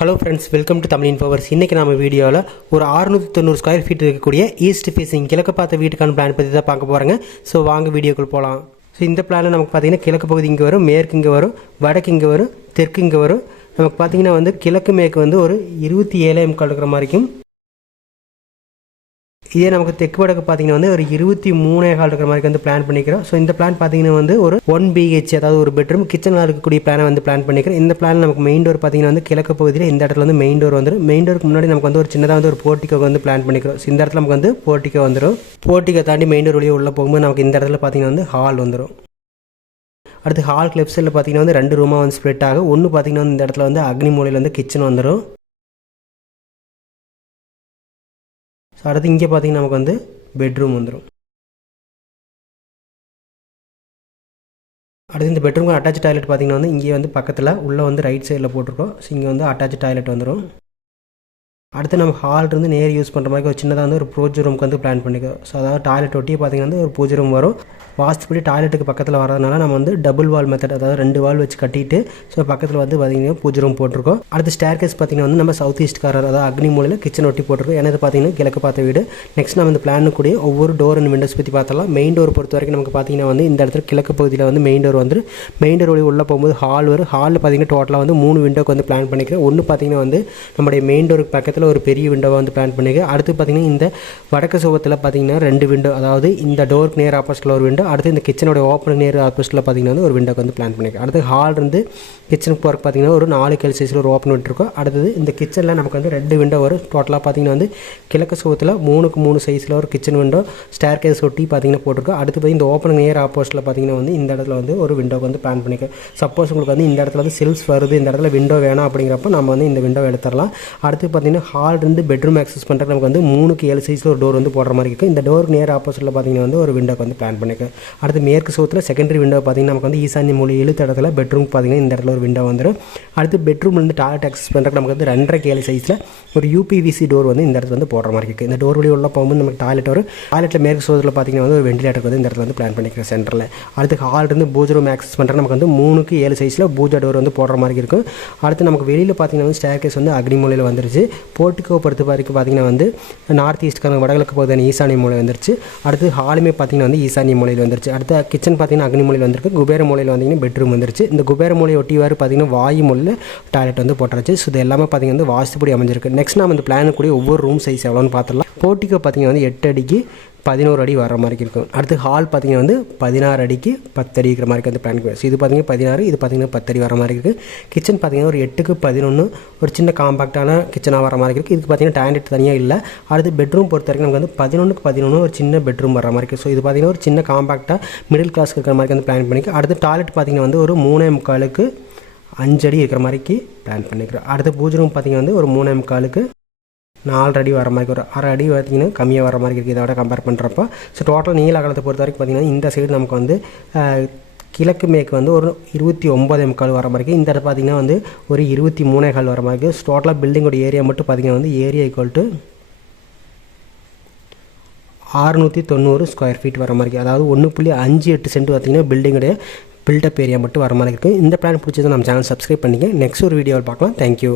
Hello friends, welcome to Tamil இன்ஃபோவர்ஸ். இன்றைக்கி நம்ம வீடியோவில் ஒரு 690 ஸ்கொயர் ஃபீட் இருக்கக்கூடிய ஈஸ்ட் ஃபேஸிங் கிழக்கு பார்த்த வீட்டுக்கான பிளான் பற்றி தான் பார்க்க போகிறாங்க. ஸோ வாங்க வீடியோக்குள் போகலாம். ஸோ இந்த பிளானில் நமக்கு பார்த்திங்கன்னா கிழக்கு பகுதி இங்கே வரும், மேற்கு இங்கே வரும், வடக்கு இங்கே வரும், தெற்கு இங்கே வரும். நமக்கு பார்த்திங்கன்னா கிழக்கு மேற்கு ஒரு 27 இருக்கிற மாதிரிக்கும், இதே நமக்கு தெற்கு வடக்கு பார்த்தீங்கன்னா ஒரு 23 இருக்கிற மாதிரி பிளான் பண்ணிக்கிறோம். ஸோ இந்த பிளான் பார்த்தீங்கன்னா ஒரு 1 BH, அதாவது ஒரு பெட்ரூம் கிச்சனில் இருக்கக்கூடிய பிளானை பிளான் பண்ணிக்கிறோம். இந்த பிளான் நமக்கு மெயின் டோர் பார்த்தீங்கன்னா கிழக்கு பகுதியில் இந்த இடத்துல மெயின் டோர் வந்துடும். மெயின் டோருக்கு முன்னாடி நமக்கு ஒரு சின்னதாக ஒரு போர்ட்டிகோ பிளான் பண்ணிக்கிறோம். ஸோ இந்த இடத்துல நமக்கு போர்ட்டிகோ வந்துடும். போர்ட்டிகோ தாண்டி மெயின் டோர் வழியாக உள்ள போகும்போது நமக்கு இந்த இடத்துல பார்த்தீங்கன்னா ஹால் வந்துடும். அடுத்து ஹால் லெஃப்ட் சைடில் பார்த்தீங்கன்னா 2 ரூமாக ஸ்ப்ளிட் ஆகும். ஒன்று பார்த்தீங்கன்னா இந்த இடத்துல அக்னி மூலையில் கிச்சன் வந்துடும். ஸோ அடுத்து இங்கே பார்த்தீங்கன்னா நமக்கு பெட்ரூம் வந்துடும். அடுத்து இந்த பெட்ரூம் அட்டாச் டாய்லெட் பார்த்தீங்கன்னா இங்கே பக்கத்தில் உள்ளே ரைட் சைடில் போட்டிருக்கோம். ஸோ இங்கே அட்டாச் டாய்லெட் வந்துடும். அடுத்து நம்ம ஹால் இருந்து நேர் யூஸ் பண்ணுற மாதிரி ஒரு சின்னதாக ஒரு பூஜை ரூமுக்கு பிளான் பண்ணிக்கிறோம். ஸோ அதாவது டாய்லெட் ஒட்டி பார்த்தீங்கன்னா ஒரு பூஜை ரூம் வரும். வாஸ்துப்படி டாய்லெட்டுக்கு பக்கத்தில் வரதுனால நம்ம டபுள் வால் மெத்தட், அதாவது 2 வால் வச்சு கட்டிட்டு ஸோ பக்கத்தில் பார்த்தீங்கன்னா பூஜை ரூம் போட்டிருக்கோம். அடுத்து ஸ்டேர் கேஸ் பார்த்தீங்கன்னா நம்ம சவுத் ஈஸ்ட் காரர், அதாவது அக்னி மூலையில் கிச்சன் ஒட்டி போட்டிருக்கோம். ஏன்னா இது பார்த்தீங்கன்னா கிழக்கு பார்த்த வீடு. நெக்ஸ்ட் நம்ம இந்த பிளான் கூடிய ஒவ்வொரு டோர் அண்ட் விண்டோஸ் பற்றி பார்த்தலாம். மெயின் டோர் பொறுத்த வரைக்கும் நமக்கு பார்த்தீங்கன்னா இந்த இடத்துல கிழக்கு பகுதியில் மெயின் டோர் மெயின் டோர் வழி உள்ளே போகும்போது ஹால் வரும். ஹாலில் பார்த்தீங்கன்னா டோட்டலாக 3 விண்டோக்கு பிளான் பண்ணிக்கிறேன். ஒன்று பார்த்தீங்கன்னா நம்முடைய மெயின் டோருக்கு பக்கத்தில் ஒரு பெரிய விண்டோவை பிளான் பண்ணிக்க. அடுத்து பார்த்தீங்கன்னா இந்த வடக்கு சுவத்தில் பார்த்தீங்கன்னா 2 விண்டோ, அதாவது இந்த டோருக்கு நேர் ஆப்போசிட்டில் ஒரு விண்டோ, அடுத்து இந்த கிச்சனோட ஓப்பனுக்கு நேர் ஆப்போசிட்டில் பார்த்தீங்கன்னா ஒரு விண்டோக்கு பிளான் பண்ணிக்க. அடுத்து ஹால் இருந்து கிச்சனுக்கு போகிறக்கு பார்த்தீங்கன்னா ஒரு 4 கேல் சைஸில் ஒரு ஓப்பன் விட்டுருக்கோம். அடுத்தது இந்த கிச்சனில் நமக்கு 2 விண்டோ வரும். டோட்டலாக பார்த்தீங்கன்னா கிழக்கு சுவத்தில் 3x3 சைஸில் ஒரு கிச்சன் விண்டோ ஸ்டேர் கேஸ் ஒட்டி பார்த்தீங்கன்னா போட்டிருக்கோம். அடுத்து பார்த்தீங்கன்னா இந்த ஓப்பனுக்கு நேர் ஆப்போசிட்டில் பார்த்தீங்கன்னா இந்த இடத்துல ஒரு விண்டோக்கு பிளான் பண்ணிக்க. சப்போஸ் உங்களுக்கு இந்த இடத்துல செல்ஸ் வருது, இந்த இடத்துல விண்டோ வேணாம் அப்படிங்கிறப்ப நம்ம இந்த விண்டோ எடுத்துடலாம். அடுத்து பார்த்தீங்கன்னா ஹால் இருந்து பெட்ரூம் ஆக்சஸ் பண்ணுறதுக்கு நமக்கு 3x7 சைஸில் ஒரு டோர் போடுற மாதிரி இருக்குது. இந்த டோருக்கு நேர் ஆப்போசிட்டில் பார்த்தீங்கன்னா ஒரு விண்டோக்கு பிளான் பண்ணிக்க. அடுத்து மேற்கு சவுத்தில் செகண்டரி விண்டோ பார்த்தீங்கன்னா நமக்கு ஈசான்ய மூலை இழுத்த இடத்துல பெட்ரூம் பார்த்தீங்கன்னா இந்த இடத்துல ஒரு விண்டோ வந்துடும். அடுத்து பெட்ரூம்லேருந்து டாய்லெட் ஆக்சஸ் பண்ணுறதுக்கு நமக்கு 2.5 சைஸில் ஒரு UPVC டோர் இந்த இடத்துல போடுற மாதிரி இருக்குது. இந்த டோர் வழி உள்ள போகும்போது நமக்கு டாய்லெட் வரும். டாய்லெட்டில் மேற்கு சவுத்தில் பார்த்தீங்கன்னா ஒரு வெண்டிலேட்டருக்கு இந்த இடத்துல பிளான் பண்ணிக்கிறேன் சென்டரில். அடுத்து ஹால் இருந்து பூஜை ரூம் ஆக்சஸ் பண்ணுறது நமக்கு 3x7 சைஸில் பூஜா டோர் போடுற மாதிரி இருக்கும். அடுத்து நமக்கு வெளியில் பார்த்தீங்கன்னா ஸ்டேர் கேஸ் அக்னி மூலையில் வந்துருச்சு. போர்ட்டிகோ பொறுத்த வரைக்கும் பார்த்தீங்கன்னா நார்த் ஈஸ்ட்கான வடகிழக்கு பகுதியான ஈசானிய மூலை வந்துருச்சு. அடுத்து ஹாலுமே பார்த்தீங்கன்னா ஈசானிய மூலையில் வந்துருச்சு. அடுத்து கிச்சன் பார்த்தீங்கன்னா அக்னி மூலையில் வந்திருக்கு. குபேர மூலையில் வந்தீங்கன்னா பெட்ரூம் வந்துருச்சு. இந்த குபேர மூலையை ஒட்டிவாறு பார்த்தீங்கன்னா வாயு மூலையில் டாய்லெட் போட்டுருச்சு. ஸோ இது எல்லாமே பார்த்தீங்கன்னா வாஸ்துப்படி அமைஞ்சிருக்கு. நெக்ஸ்ட் நம்ம இந்த பிளான் கூடிய ஒவ்வொரு ரூம் சைஸ் எவ்வளோன்னு பார்த்துடலாம். போர்ட்டிகோ பார்த்தீங்கன்னா 8 அடிக்கு 11 அடி வர மாதிரி இருக்கும். அடுத்து ஹால் பார்த்தீங்கன்னா 16 அடிக்கு 10 அடி இருக்கிற மாதிரி பிளான் இருக்குது. ஸோ இது பார்த்தீங்கன்னா 16, இது பார்த்தீங்கன்னா 10 அடி வர மாதிரி இருக்குது. கிச்சன் பார்த்தீங்கன்னா ஒரு 8க்கு 11 ஒரு சின்ன காம்பாக்டான கிச்சனாக வர மாதிரி இருக்குது. இதுக்கு பார்த்தீங்கன்னா டாய்லெட் தனியாக இல்லை. அடுத்து பெட்ரூம் பொறுத்த வரைக்கும் நமக்கு 11க்கு 11 ஒரு சின்ன பெட்ரூம் வர மாதிரி இருக்குது. ஸோ இது பார்த்தீங்கன்னா ஒரு சின்ன காம்பாக்டாக மிடில் கிளாஸ் இருக்கிற மாதிரி பிளான் பண்ணிக்க. அடுத்து டாய்லெட் பார்த்தீங்கன்னா ஒரு 3.25க்கு 5 அடி இருக்கிற மாதிரிக்கு பிளான் பண்ணிக்கிறோம். அடுத்து பூஜை ரூம் பார்த்தீங்கன்னா ஒரு 3.25க்கு 4 அடி வர மாதிரி, ஒரு 1/2 அடி பார்த்தீங்கன்னா கம்மியாக வர மாதிரி இருக்குது இதோட கம்பேர் பண்ணுறப்போ. ஸோ டோட்டல் நீல அகலத்தை பொறுத்த வரைக்கும் பார்த்தீங்கன்னா இந்த சைடு நமக்கு கிழக்கு மேற்கு ஒரு 29.25 வர மாதிரி இருக்குது. இந்த இடத்துல பார்த்தீங்கன்னா ஒரு 23.25 வர மாதிரி இருக்குது. டோட்டலாக பில்டிங்கோட ஏரியா மட்டும் பார்த்தீங்கன்னா area equal to 690 square feet வர மாதிரி, அதாவது 1.58 சென்ட் பார்த்தீங்கன்னா பில்டிங்கோடைய பில்டப் ஏரியா மட்டும் வர மாதிரி இருக்குது. இந்த பிளான் பிடிச்சதை நம்ம சேனல் சப்ஸ்கிரைப் பண்ணிங்க. நெக்ஸ்ட் ஒரு வீடியோவில் பார்க்கலாம். தேங்க்யூ.